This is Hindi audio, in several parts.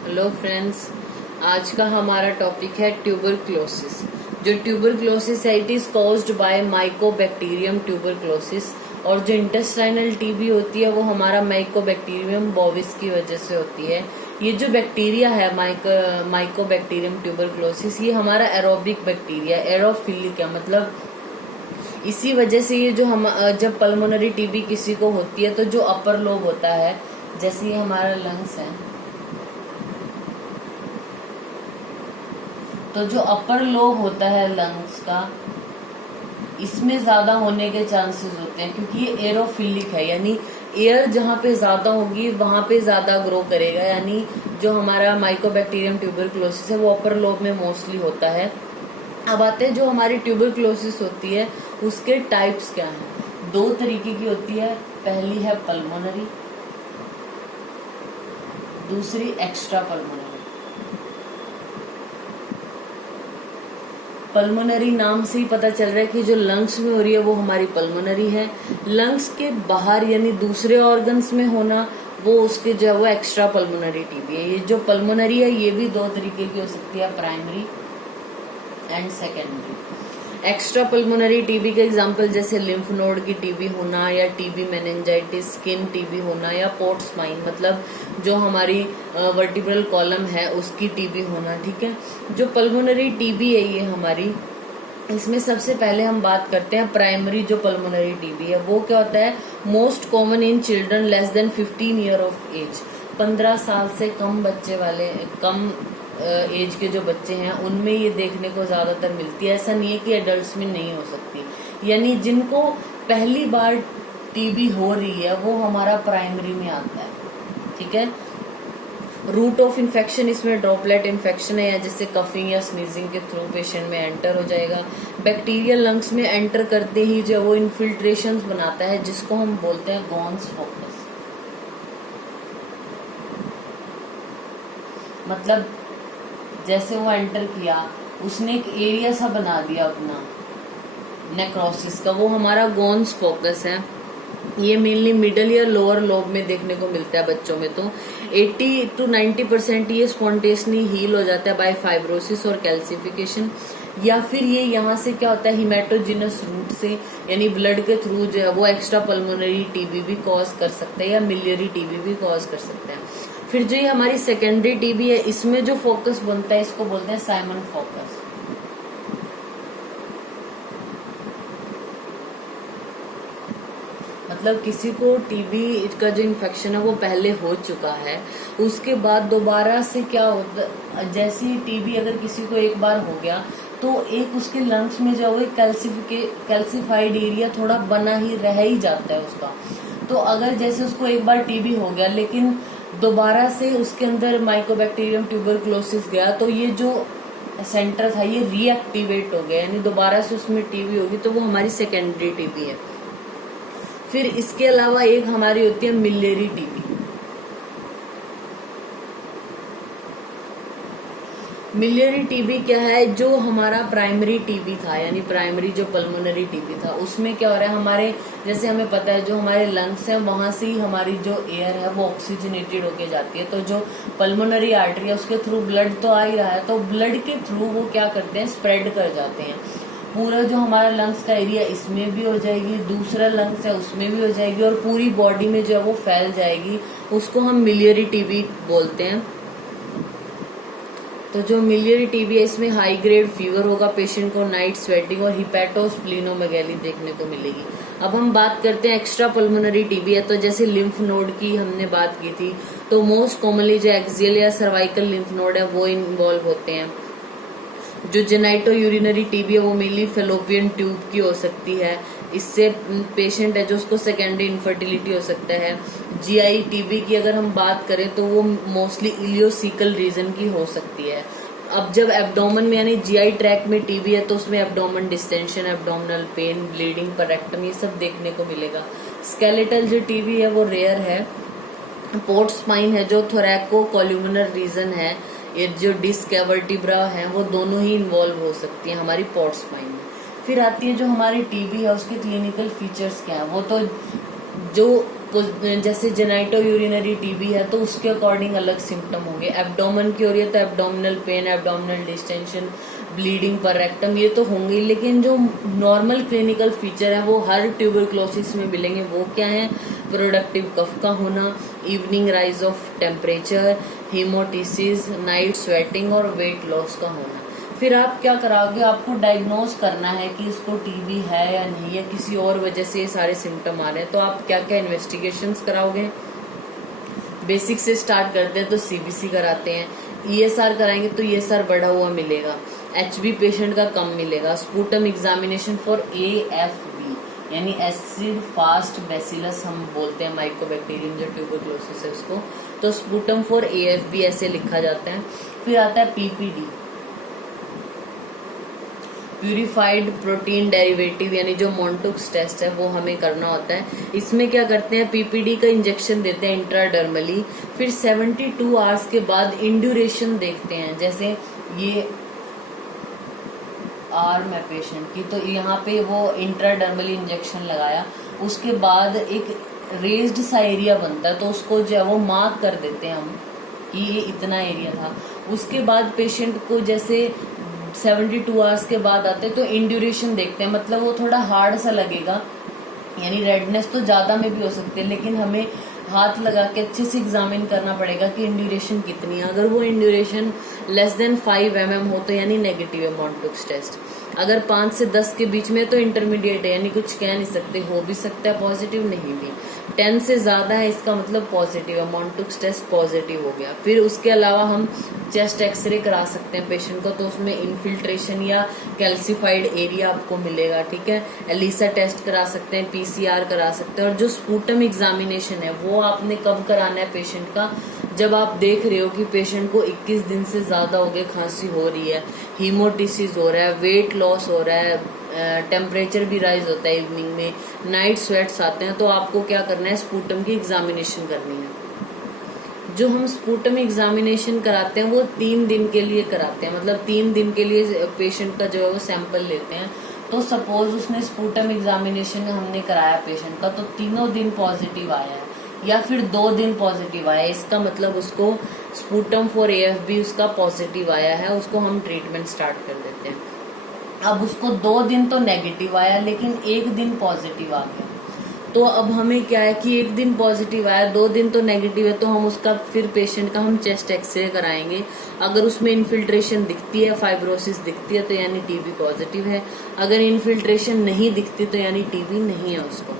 हेलो फ्रेंड्स, आज का हमारा टॉपिक है ट्यूबरक्लोसिस। जो ट्यूबरक्लोसिस है it is caused by Mycobacterium tuberculosis, और जो इंटेस्टाइनल टीबी होती है वो हमारा माइकोबैक्टीरियम बोविस की वजह से होती है। ये जो बैक्टीरिया है माइकोबैक्टीरियम ट्यूबरक्लोसिस, ये हमारा एरोबिक बैक्टीरिया, एरोफिलिक है, मतलब इसी वजह से ये जो हम जब पल्मोनरी टीबी किसी को होती है तो जो अपर लोब होता है, जैसे ये हमारा लंग्स है, तो जो अपर लोब होता है लंग्स का, इसमें ज्यादा होने के चांसेस होते हैं, क्योंकि ये एरोफिलिक है, यानी एयर जहाँ पे ज्यादा होगी वहां पे ज्यादा ग्रो करेगा। यानी जो हमारा माइकोबैक्टीरियम ट्यूबरक्लोसिस है वो अपर लोब में मोस्टली होता है। अब आते हैं जो हमारी ट्यूबरक्लोसिस होती है उसके टाइप्स क्या हैं। दो तरीके की होती है, पहली है पल्मोनरी, दूसरी एक्स्ट्रा पल्मोनरी। पल्मोनरी नाम से ही पता चल रहा है कि जो लंग्स में हो रही है वो हमारी पल्मोनरी है। लंग्स के बाहर यानी दूसरे ऑर्गन्स में होना वो उसके जो है वो एक्स्ट्रा पल्मोनरी टीबी है। ये जो पल्मोनरी है ये भी दो तरीके की हो सकती है, primary and secondary. Extra pulmonary TB के एग्जांपल जैसे लिम्फ नोड की टीबी होना, या टीबी मेनिंजाइटिस, स्किन टीबी होना, या पोर्ट स्पाइन मतलब जो हमारी वर्टिब्रल कॉलम है उसकी टीबी होना। ठीक है, जो पल्मोनरी टीबी है ये हमारी, इसमें सबसे पहले हम बात करते हैं प्राइमरी जो पल्मोनरी टीबी है वो क्या होता है। Most common in children less than 15 year of age. 15 साल से कम बच्चे वाले, कम एज के जो बच्चे हैं उनमें ये देखने को ज्यादातर मिलती है। ऐसा नहीं है कि एडल्ट्स में नहीं हो सकती। यानी जिनको पहली बार टीबी हो रही है वो हमारा प्राइमरी में आता है। ठीक है, रूट ऑफ इन्फेक्शन इसमें ड्रॉपलेट इन्फेक्शन है, या जिससे कफिंग या स्नीजिंग के थ्रू पेशेंट में एंटर हो जाएगा। बैक्टीरिया लंग्स में एंटर करते ही जो वो इन्फिल्ट्रेशंस बनाता है जिसको हम बोलते हैं गॉन्स फोकस। मतलब जैसे वो एंटर किया उसने एक एरिया सा बना दिया अपना नेक्रोसिस का, वो हमारा गॉन्स फोकस है। ये मेनली मिडल या लोअर लोब में देखने को मिलता है बच्चों में। तो 80 to 90% ये स्पॉन्टेनियसली हील हो जाता है बाय फाइब्रोसिस और कैल्सिफिकेशन, या फिर ये यहाँ से क्या होता है हिमेटोजिनस रूट से, यानी ब्लड के थ्रू जो है वो एक्स्ट्रा पल्मोनरी टीबी भी कॉज कर सकता है, या मिलियरी टीबी भी कॉज कर सकता है। फिर जो ये हमारी सेकेंडरी टीबी है इसमें जो फोकस बनता है इसको बोलते हैं साइमन फोकस। मतलब किसी को टीबी का जो इन्फेक्शन है वो पहले हो चुका है, उसके बाद दोबारा से क्या होता, जैसी टीबी अगर किसी को एक बार हो गया तो एक उसके लंग्स में जो है कैल्सिफाइड एरिया थोड़ा बना ही रह ही जाता है उसका। तो अगर जैसे उसको एक बार टीबी हो गया लेकिन दोबारा से उसके अंदर माइकोबैक्टीरियम ट्यूबरक्लोसिस गया तो ये जो सेंटर था ये रीएक्टिवेट हो गया, यानी दोबारा से उसमें टीबी होगी, तो वो हमारी सेकेंडरी टीबी है। फिर इसके अलावा एक हमारी होती है मिलियरी टीबी। मिलियरी टीबी क्या है, जो हमारा प्राइमरी टीबी था, यानी प्राइमरी जो पल्मोनरी टीबी था उसमें क्या हो रहा है, हमारे जैसे हमें पता है जो हमारे लंग्स हैं वहां से ही हमारी जो एयर है वो ऑक्सीजनेटेड होके जाती है। तो जो पल्मोनरी आर्टरी है उसके थ्रू ब्लड तो आ ही रहा है, तो ब्लड के थ्रू वो क्या करते हैं, स्प्रेड कर जाते हैं। पूरा जो हमारा लंग्स का एरिया इसमें भी हो जाएगी, दूसरा लंग्स है उसमें भी हो जाएगी, और पूरी बॉडी में जो है वो फैल जाएगी। उसको हम मिलियरी टीबी बोलते हैं। तो जो मिलियरी टीबी है इसमें हाई ग्रेड फीवर होगा, पेशेंट को नाइट स्वेटिंग और हिपेटोस्प्लीनोमेगैली देखने को मिलेगी। अब हम बात करते हैं एक्स्ट्रा पल्मोनरी टीबी है। तो जैसे लिम्फ नोड की हमने बात की थी, तो मोस्ट कॉमनली जो एक्सियल या सर्वाइकल लिम्फ नोड है वो इन्वॉल्व होते हैं। जो जेनाइटो यूरिनरी टीबी है वो मेनली फेलोपियन ट्यूब की हो सकती है, इससे पेशेंट है जो उसको सेकेंडरी इनफर्टिलिटी हो सकता है। जीआई टीबी की अगर हम बात करें तो वो मोस्टली इलियोसिकल रीजन की हो सकती है। अब जब एब्डोमेन में यानी जीआई ट्रैक में टीबी है तो उसमें abdomen distension, abdominal pain, bleeding, per rectum ये सब देखने को मिलेगा। स्केलेटल जो टीबी है वो रेयर है। पोर्ट स्पाइन है जो थोरैको कॉल्यूमिनर रीजन है, ये जो डिस्क वर्टिब्रा है वो दोनों ही इन्वॉल्व हो सकती है हमारी पोर्ट स्पाइन में। फिर आती है जो हमारी टीबी है उसके क्लिनिकल फीचर्स क्या है। वो तो जो जैसे जेनाइटो यूरिनरी टीबी है तो उसके अकॉर्डिंग अलग सिम्टम होंगे। एब्डोमेन की हो रही है तो abdominal pain, abdominal distension, bleeding पर रेक्टम, ये तो होंगे। लेकिन जो नॉर्मल क्लिनिकल फीचर है वो हर ट्यूबरक्लोसिस में मिलेंगे। वो क्या है? प्रोडक्टिव कफ का होना, evening rise of temperature, haemoptysis, night sweating और वेट लॉस का होना। फिर आप क्या कराओगे? आपको डायग्नोज करना है कि इसको टीबी है या नहीं, या किसी और वजह से ये सारे सिम्टम आ रहे हैं। तो आप क्या क्या इन्वेस्टिगेशंस कराओगे? बेसिक से स्टार्ट करते हैं तो सीबीसी कराते हैं, ईएसआर कराएंगे तो ईएसआर बढ़ा हुआ मिलेगा, एचबी पेशेंट का कम मिलेगा, स्पूटम एग्जामिनेशन फॉर एएफबी यानी एसिड फास्ट बैसिलस हम बोलते हैं, माइकोबैक्टीरियम जो ट्यूबरक्लोसिस है उसको, तो स्पूटम फॉर एएफबी ऐसे लिखा जाता है। फिर आता है पीपीडी, प्यूरिफाइड प्रोटीन डेरिवेटिव, यानी जो मॉन्टुक्स टेस्ट है वो हमें करना होता है। इसमें क्या करते हैं? पीपीडी का इंजेक्शन देते हैं इंट्राडर्मली, फिर 72 आवर्स के बाद इंड्यूरेशन देखते हैं। जैसे ये आर्म है पेशेंट की, तो यहाँ पे वो इंट्राडर्मली इंजेक्शन लगाया, उसके बाद एक रेज्ड सा एरिया बनता है तो उसको जो है वो मार्क कर देते हैं हम कि ये इतना एरिया था। उसके बाद पेशेंट को जैसे 72 आवर्स के बाद आते हैं तो इंड्यूरेशन देखते हैं, मतलब वो थोड़ा हार्ड सा लगेगा, यानी रेडनेस तो ज्यादा में भी हो सकती है, लेकिन हमें हाथ लगा के अच्छे से एग्जामिन करना पड़ेगा कि इंड्यूरेशन कितनी है। अगर वो इंड्यूरेशन लेस देन 5 mm हो तो यानी नेगेटिव है मॉन्टुक्स टेस्ट। अगर 5 से 10 के बीच में तो इंटरमीडिएट है, यानी कुछ कह नहीं सकते, हो भी सकता है पॉजिटिव, नहीं भी। 10 से ज्यादा है इसका मतलब पॉजिटिव है, मॉन्टुक्स टेस्ट पॉजिटिव हो गया। फिर उसके अलावा हम चेस्ट एक्सरे करा सकते हैं पेशेंट को, तो उसमें इन्फिल्ट्रेशन या कैल्सिफाइड एरिया आपको मिलेगा, ठीक है। एलिसा टेस्ट करा सकते हैं, पीसीआर करा सकते हैं। और जो स्पूटम एग्जामिनेशन है वो आपने कब कराना है पेशेंट का? जब आप देख रहे हो कि पेशेंट को 21 दिन से ज्यादा हो गए, खांसी हो रही है, हीमोटिसिस हो रहा है, वेट लॉस हो रहा है, टेम्परेचर भी राइज होता है इवनिंग में, नाइट स्वेट्स आते हैं, तो आपको क्या करना है? स्पूटम की एग्जामिनेशन करनी है। जो हम स्पूटम एग्जामिनेशन कराते हैं वो 3 दिन के लिए कराते हैं, मतलब 3 दिन के लिए पेशेंट का जो है वो सैंपल लेते हैं। तो सपोज उसने स्पूटम एग्जामिनेशन हमने कराया पेशेंट का, तो 3 दिन पॉजिटिव आया है या फिर 2 दिन पॉजिटिव आया है, इसका मतलब उसको स्पूटम फॉर एएफबी उसका पॉजिटिव आया है, उसको हम ट्रीटमेंट स्टार्ट कर देते हैं। अब उसको 2 दिन तो नेगेटिव आया लेकिन 1 दिन पॉजिटिव आ गया, तो अब हमें क्या है कि 1 दिन पॉजिटिव आया, 2 दिन तो नेगेटिव है, तो हम उसका फिर पेशेंट का हम चेस्ट एक्सरे कराएंगे। अगर उसमें इन्फिल्ट्रेशन दिखती है, फाइब्रोसिस दिखती है, तो यानी टीबी पॉजिटिव है। अगर इन्फिल्ट्रेशन नहीं दिखती तो यानी टीबी नहीं है उसको।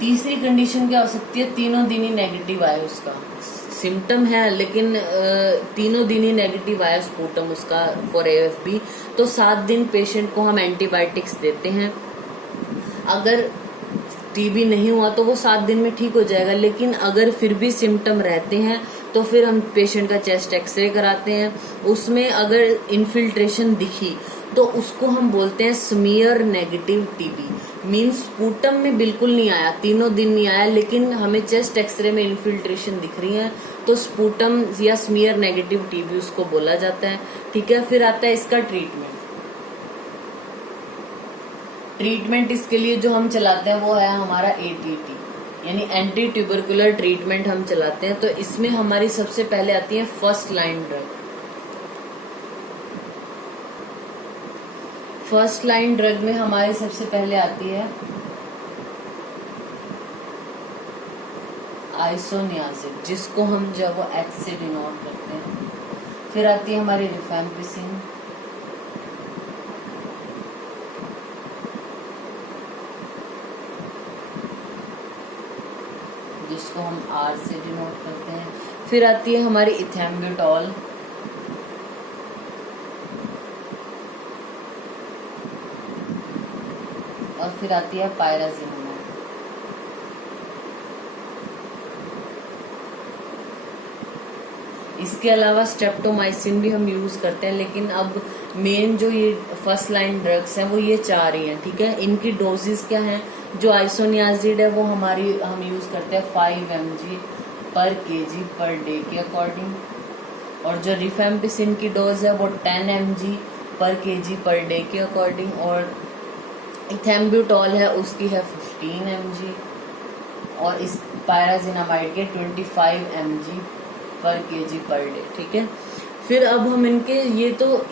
तीसरी कंडीशन क्या हो सकती है? 3 दिन ही नेगेटिव आए, उसका सिम्टम है लेकिन 3 दिन ही नेगेटिव आया स्पूटम उसका फॉर एएफबी, तो 7 दिन पेशेंट को हम एंटीबायोटिक्स देते हैं। अगर टीबी नहीं हुआ तो वो 7 दिन में ठीक हो जाएगा, लेकिन अगर फिर भी सिम्टम रहते हैं तो फिर हम पेशेंट का चेस्ट एक्सरे कराते हैं। उसमें अगर इन्फिल्ट्रेशन दिखी तो उसको हम बोलते हैं smear negative TB, means sputum में बिल्कुल नहीं आया, 3 दिन नहीं आया, लेकिन हमें चेस्ट एक्सरे में इन्फिल्ट्रेशन दिख रही है, तो स्पूटम या स्मीयर नेगेटिव टीबी उसको बोला जाता है, ठीक है। फिर आता है इसका ट्रीटमेंट। ट्रीटमेंट इसके लिए जो हम चलाते हैं वो है हमारा एटीटी, यानी एंटी ट्यूबरकुलर ट्रीटमेंट हम चलाते हैं। तो इसमें हमारी सबसे पहले आती है first line drug. First line drug में हमारी सबसे पहले आती है आइसोनियाजिड, जिसको हम जब वो एच से डिनोट करते हैं। फिर आती है हमारी रिफेम्पिसिन, जिसको हम आर से डिनोट करते हैं। फिर आती है हमारी इथेम्ब्यूटॉल, और फिर आती है पायराजिनामाइड। इसके अलावा स्ट्रेप्टोमाइसिन भी हम यूज करते हैं, लेकिन अब मेन जो ये फर्स्ट लाइन ड्रग्स हैं वो ये 4 ही हैं, ठीक है। इनकी डोजेस क्या हैं? जो आइसोनियाजिड है वो हम यूज करते हैं 5 mg पर kg पर डे के अकॉर्डिंग, और जो रिफेम्पिसिन की डोज है वो 10 mg पर kg पर डे के अकॉर्डिंग, और इथेम्ब्यूटॉल है उसकी है 15 mg, और इस पायराजिनामाइड के 25 mg/kg पर डे, ठीक है। फिर अब हम इनके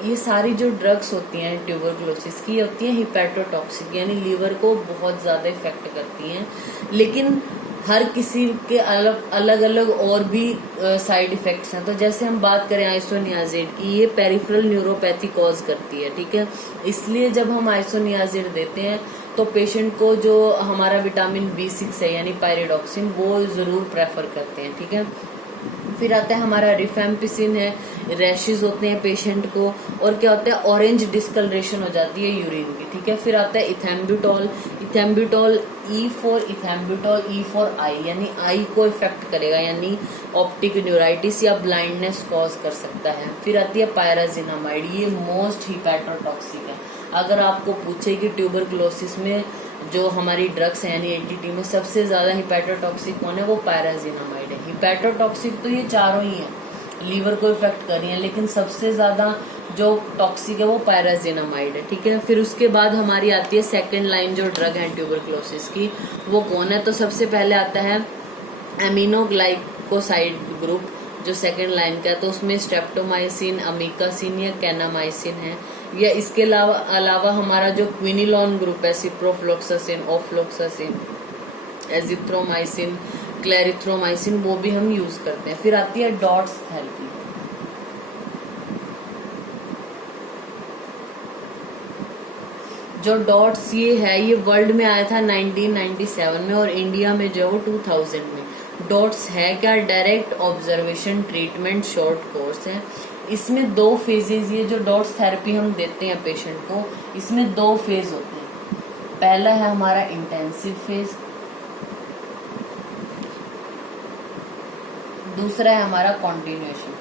ये सारी जो ड्रग्स होती हैं ट्यूबरकुलोसिस की होती हैं हिपैटोटॉक्सिक, यानी लीवर को बहुत ज्यादा इफेक्ट करती हैं, लेकिन हर किसी के अलग अलग और भी साइड इफेक्ट्स हैं। तो जैसे हम बात करें आइसोनियाजिड की, ये पेरिफेरल न्यूरोपैथी कॉज करती है, ठीक है। इसलिए जब हम आइसोनियाजिड देते हैं तो पेशेंट को जो हमारा विटामिन B6 है यानी पायरिडॉक्सिन, वो जरूर प्रेफर करते हैं, ठीक है। फिर आता है हमारा रिफेम्पिसिन है, रैशेज होते हैं पेशेंट को, और क्या होता है ऑरेंज डिस्कलरेशन हो जाती है यूरिन की, ठीक है। फिर आता है इथेम्ब्यूटॉल, इथेम्ब्यूटॉल E4 आई, यानी आई को इफेक्ट करेगा, यानी ऑप्टिक न्यूराइटिस या ब्लाइंडनेस कॉज कर सकता है। फिर आती है पायराजिनामाइड, ये मोस्ट हिपैटोटॉक्सिक है। अगर आपको पूछे कि ट्यूबरकुलोसिस में जो हमारी ड्रग्स है यानी ATT में सबसे ज्यादा हिपैटोटॉक्सिक कौन है, वो पायराजिनामाइड है। हिपैटोटॉक्सिक तो ये चारों ही है, लीवर को इफेक्ट कर रही है, लेकिन सबसे ज्यादा जो टॉक्सिक है वो पायराजिनामाइड है, ठीक है। फिर उसके बाद हमारी आती है सेकंड लाइन जो ड्रग है ट्यूबरकुलोसिस की, वो कौन है, तो सबसे पहले आता है एमिनोग्लाइकोसाइड ग्रुप जो सेकंड लाइन का है, तो उसमें स्ट्रेप्टोमाइसिन, अमीकासिन या कैनामाइसिन है। या इसके अलावा हमारा जो क्विनिलॉन ग्रुप है, सिप्रोफ्लोक्सासिन, ऑफ्लोक्सासिन, एजिथ्रोमाइसिन, क्लेरिथ्रोमाइसिन, वो भी हम यूज करते हैं। फिर आती है डॉट्स थेरेपी। जो डॉट्स ये है, ये वर्ल्ड में आया था 1997 में और इंडिया में जो है वो 2000 में। डॉट्स है क्या, direct observation treatment short course है। इसमें 2 फेजेज, ये जो डॉट्स थेरेपी हम देते हैं पेशेंट को, इसमें 2 फेज होते हैं। पहला है हमारा इंटेंसिव फेज, दूसरा है हमारा कॉन्टिन्यूएशन।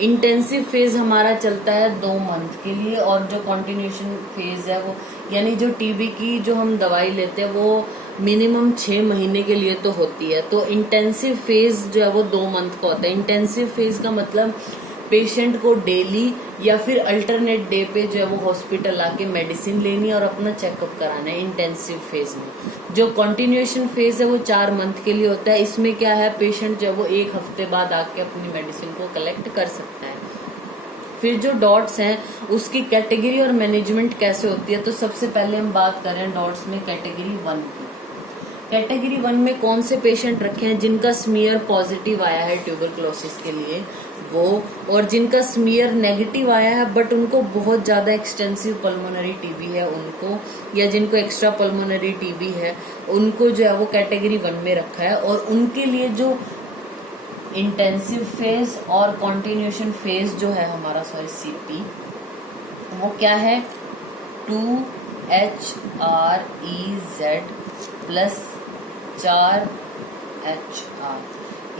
इंटेंसिव फेज हमारा चलता है 2 मंथ के लिए, और जो कॉन्टिन्यूएशन फेज है वो यानी जो टीबी की जो हम दवाई लेते हैं वो मिनिमम 6 महीने के लिए तो होती है। तो इंटेंसिव फेज जो है वो 2 मंथ का होता है। इंटेंसिव फेज का मतलब पेशेंट को डेली या फिर अल्टरनेट डे पे जो है वो हॉस्पिटल आके मेडिसिन लेनी है और अपना चेकअप कराना है इंटेंसिव फेज में। जो कॉन्टिन्यूएशन फेज है वो 4 मंथ के लिए होता है। इसमें क्या है, पेशेंट जो है वो 1 हफ्ते बाद आके अपनी मेडिसिन को कलेक्ट कर सकता है। फिर जो डॉट्स हैं उसकी कैटेगरी और मैनेजमेंट कैसे होती है, तो सबसे पहले हम बात करें डॉट्स में कैटेगरी 1 की। कैटेगरी 1 में कौन से पेशेंट रखे हैं, जिनका स्मीयर पॉजिटिव आया है ट्यूबरकुलोसिस के लिए वो, और जिनका स्मीयर नेगेटिव आया है बट उनको बहुत ज्यादा एक्सटेंसिव पल्मोनरी टीबी है उनको, या जिनको एक्स्ट्रा पल्मोनरी टीबी है उनको जो है वो कैटेगरी 1 में रखा है। और उनके लिए जो इंटेंसिव फेज और कॉन्टिन्यूएशन फेज जो है हमारा CP, वो क्या है 2HREZ प्लस 4HR।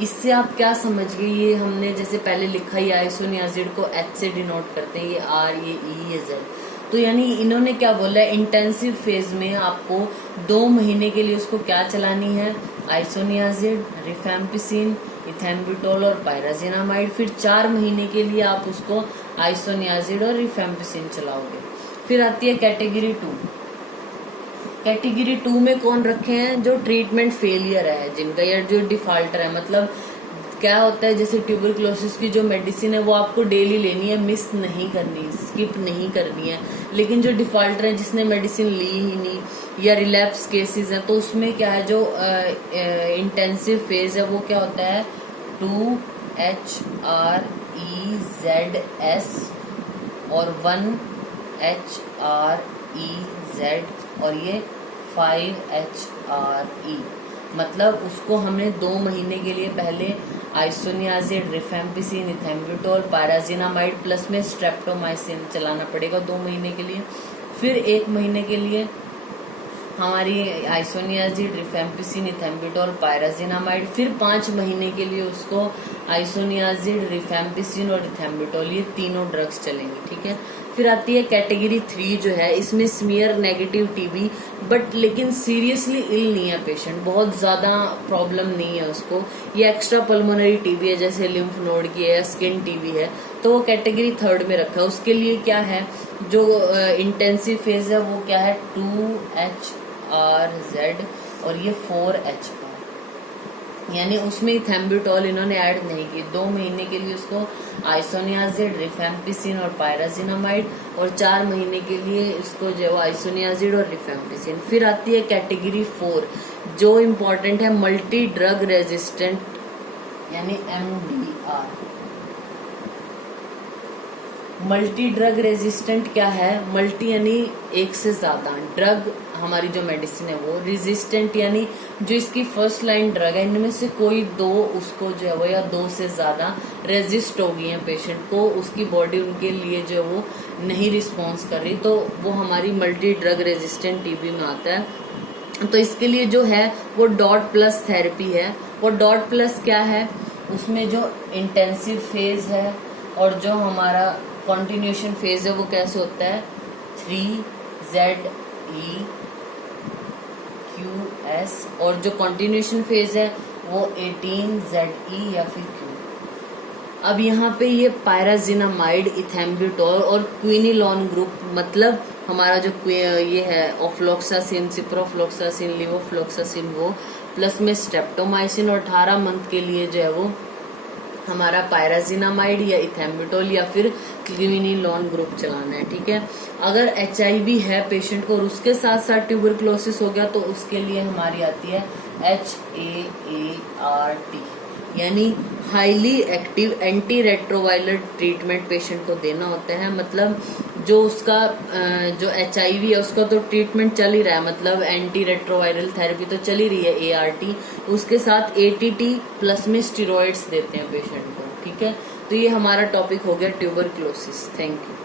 इससे आप क्या समझ गए, ये हमने जैसे पहले लिखा ही आइसोनियाजिड को H से डिनोट करते हैं, ये R, ये E, ये Z। तो यानी इन्होंने क्या बोला है, इंटेंसिव फेज में आपको 2 महीने के लिए उसको क्या चलानी है, आइसोनियाजिड, रिफेम्पिसिन, इथेम्ब्यूटॉल और पायराजिनामाइड। फिर 4 महीने के लिए आप उसको आइसोनियाजिड और रिफेम्पिसिन चलाओगे। फिर आती है कैटेगरी 2। कैटेगरी 2 में कौन रखे हैं, जो ट्रीटमेंट फेलियर है जिनका, या जो डिफॉल्टर है। मतलब क्या होता है, जैसे ट्यूबरकुलोसिस की जो मेडिसिन है वो आपको डेली लेनी है, मिस नहीं करनी, स्किप नहीं करनी है। लेकिन जो डिफॉल्टर है जिसने मेडिसिन ली ही नहीं, या रिलैप्स केसेस हैं, तो उसमें क्या है, जो इंटेंसिव फेज है वो क्या होता है 2HREZS और 1HREZ और ये 5HRE। मतलब उसको हमें 2 महीने के लिए पहले आइसोनियाजिड, रिफेम्पिसिन, इथेम्ब्यूटॉल, पायराजिनामाइड प्लस में स्ट्रेप्टोमाइसिन चलाना पड़ेगा 2 महीने के लिए। फिर 1 महीने के लिए हमारी आइसोनियाजिड, रिफेम्पिसिन, इथेम्ब्यूटॉल, पायराजिनामाइड। फिर 5 महीने के लिए उसको आइसोनियाजिड, रिफेम्पिसिन और इथेम्ब्यूटॉल, ये तीनों ड्रग्स चलेंगी, ठीक है। फिर आती है कैटेगरी 3 जो है, इसमें स्मीयर नेगेटिव टीबी बट लेकिन सीरियसली इल नहीं है पेशेंट, बहुत ज्यादा प्रॉब्लम नहीं है उसको, ये एक्स्ट्रा पल्मोनरी टीबी है जैसे लिम्फ नोड की है या स्किन टीबी है, तो वो कैटेगरी 3 में रखा है। उसके लिए क्या है, जो इंटेंसिव फेज है वो क्या है 2HREZ RZ और ये 4H, यानी उसमें इथेम्ब्यूटॉल इन्होंने ऐड नहीं की। 2 महीने के लिए उसको आइसोनियाजिड, रिफेम्पिसिन और पायराजिनामाइड, और 4 महीने के लिए इसको जो आइसोनियाजिड और रिफेम्पिसिन। फिर आती है कैटेगरी 4 जो इम्पोर्टेंट है, मल्टी ड्रग रेजिस्टेंट यानी MDR। मल्टी ड्रग रेजिस्टेंट क्या है? मल्टी यानी एक से ज्यादा, ड्रग हमारी जो मेडिसिन है वो, रेजिस्टेंट यानी जो इसकी फर्स्ट लाइन ड्रग है इनमें से कोई 2 उसको जो है वो, या 2 से ज्यादा रेजिस्ट हो गई है पेशेंट को, उसकी बॉडी उनके लिए जो है वो नहीं रिस्पॉन्स कर रही, तो वो हमारी मल्टी ड्रग रेजिस्टेंट टीबी में आता है। तो इसके लिए जो है वो डॉट प्लस थेरेपी है। वो डॉट प्लस क्या है? उसमें जो इंटेंसिव फेज है और जो हमारा कॉन्टिन्यूशन फेज है वो कैसे होता है? 3ZEQS, और जो कॉन्टिन्यूशन फेज है वो 18ZE या फिर Q। अब यहाँ पे ये पायराजिनामाइड, इथेम्ब्यूटॉल और क्विनिलॉन ग्रुप, मतलब हमारा जो ये है ऑफ्लॉक्सासिन, सिप्रोफ्लॉक्सासिन, लिवोफ्लॉक्सासिन, वो प्लस में स्ट्रेप्टोमाइसिन, और 18 मंथ के लिए जो है वो हमारा पायराजिनामाइड या इथेम्ब्यूटॉल या फिर क्विनिलॉन ग्रुप चलाना है। ठीक है। अगर HIV है पेशेंट को और उसके साथ साथ ट्यूबरक्लोसिस हो गया तो उसके लिए हमारी आती है HAART, यानी highly active anti retroviral treatment patient को देना होता है। मतलब जो उसका जो HIV है उसका तो ट्रीटमेंट चल ही रहा है, मतलब एंटी रेट्रोवायरल थेरेपी तो चल ही रही है ART, उसके साथ ATT प्लस में स्टेरॉइड्स देते हैं पेशेंट को। ठीक है। तो ये हमारा टॉपिक हो गया ट्यूबरक्लोसिस। Thank you.